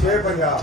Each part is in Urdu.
6:50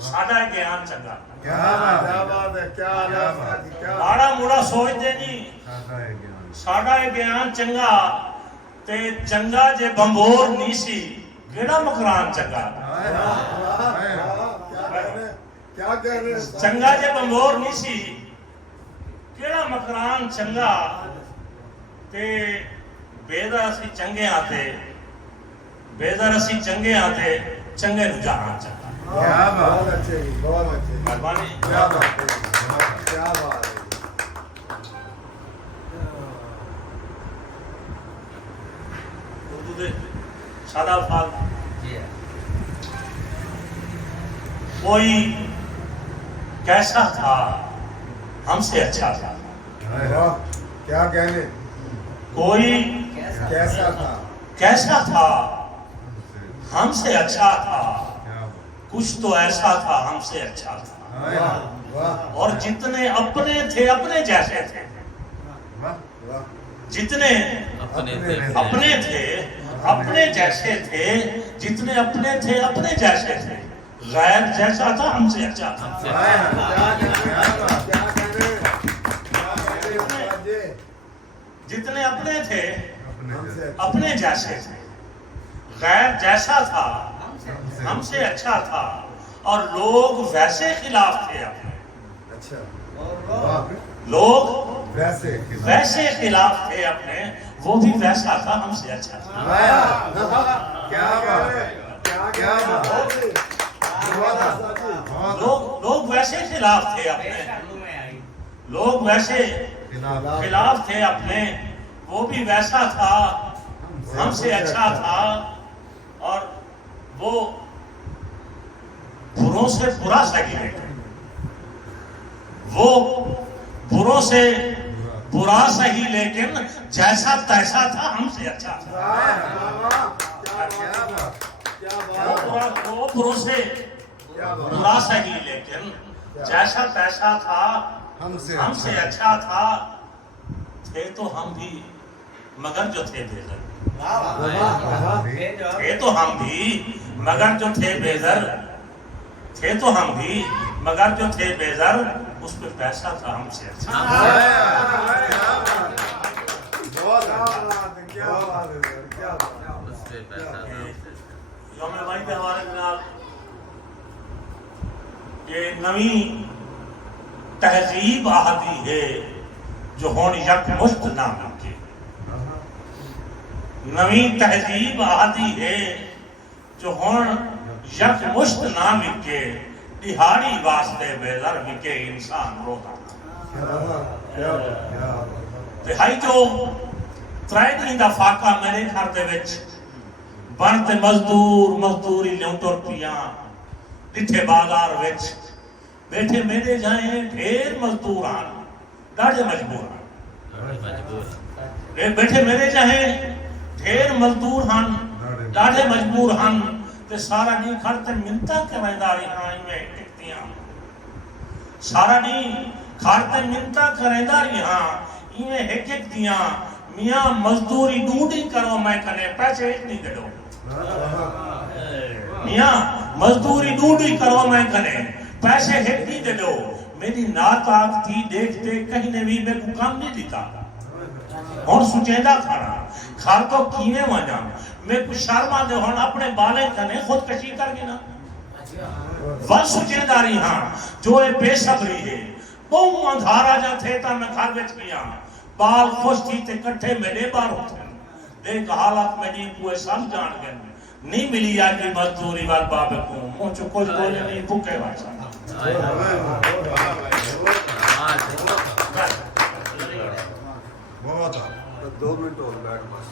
ساڈا گیان چنگا کیا بات ہے، کیا بات ہے، کیا ماڑا موڑا سوچتے نہیں ساڈا گیان چنگا تے چنگا جے بمبور نہیں سی کیڑا مکران چنگا کیا کہہ رہے ہیں؟ چنگا جے بمبور نہیں سی کیڑا مکران چنگا تے بیدر اسی چنگے آتے بیدر اسی چنگے آتے چنگے نو جہان چنگا کیا بات اچھے جی، بہت اچھے جی۔ مہربانی کیا بات ہے، کیا بات ہے۔ اردو دے سادہ الفاظ جی کوئی کیسا تھا ہم سے اچھا تھا واہ، کیا کہنے، کوئی کیسا تھا، کیسا تھا ہم سے اچھا تھا کچھ تو ایسا تھا ہم سے اچھا تھا واہ اور جتنے اپنے تھے اپنے جیسے تھے واہ، جتنے اپنے تھے اپنے جیسے تھے جتنے اپنے تھے اپنے جیسے تھے غیر جیسا تھا ہم سے اچھا تھا کیا کہنے، جتنے اپنے تھے ہم سے اپنے جیسے تھے غیر جیسا تھا ہم سے اچھا تھا اور لوگ ویسے خلاف تھے اپنے اچھا، واہ، لوگ ویسے ویسے خلاف تھے اپنے وہ بھی ویسا تھا ہم سے اچھا تھا واہ، کیا بات ہے، کیا بات ہے، لوگ ویسے خلاف تھے اپنے لوگ ویسے خلاف تھے اپنے وہ بھی ویسا تھا ہم سے اچھا تھا اور وہ بروں سے برا سہی لیتے وہ بروں سے برا سہی لیکن جیسا تیسا تھا ہم سے اچھا تھا وہ بروں سے برا سہی لیکن جیسا تیسا تھا ہم سے اچھا تھا تھے تو ہم بھی مگر جو تھے بے در تھے تو ہم بھی مگر جو تھے بے در تھے تو ہم بھی مگر جو تھے بے در اس پہ پیسہ تھا ہم سے اچھا یوم مائی کے حوالے نال یہ نویں تہذیب آہدی ہے جو ہون یک مشت نام کے نویں تہذیب آہدی ہے جو ہون یک مشت نام کے دہاڑی واسطے بیدر کے انسان روتا تہائی جو ترائیدی دا فاقہ میرے گھر دے وچ بنتے مزدوری لیوں ٹر پیاں ڈٹھے بازار وچ بیٹھے میرے جائیں ڈھیر مزدور آن ڈاڑے مجبور آن بیٹھے میرے جائیں ڈھیر مزدور ہن ڈاڑے مجبور ہن تے سارا نہیں کھڑتے منتا کے ویداری ہاں میں ٹکتیاں سارا نہیں کھڑتے منتا کے ویداری ہاں انہیں ایک دیاں میاں مزدوری ڈوڑی کرو میں کنے پیسے ایک نہیں دے میاں مزدوری ڈوڑی کرو میں کنے پیسے ایک نہیں دے دو میری نات آگ تھی دیکھتے کہیں نے بھی میں کو کام نہیں دیتا اور سچیدہ کھانا کھار تو کینے وجہ میں کچھ شرما دے ہون اپنے بالے کنے خود کشی کر گنا وہ سچیداری ہاں جو اے بے صبری ہے بہت اندھارا جا تھے تا میں کھار بچ گیا بال خوش تھی تے کٹھے میرے بار ہوتے دیکھ حالات میں نہیں کوئے سال جان گئے نہیں ملی آگی مزدوری وال باب کو مجھو کچھ بولے نہیں بھوکے واسا بہت 2 منٹ اور بیٹھ بس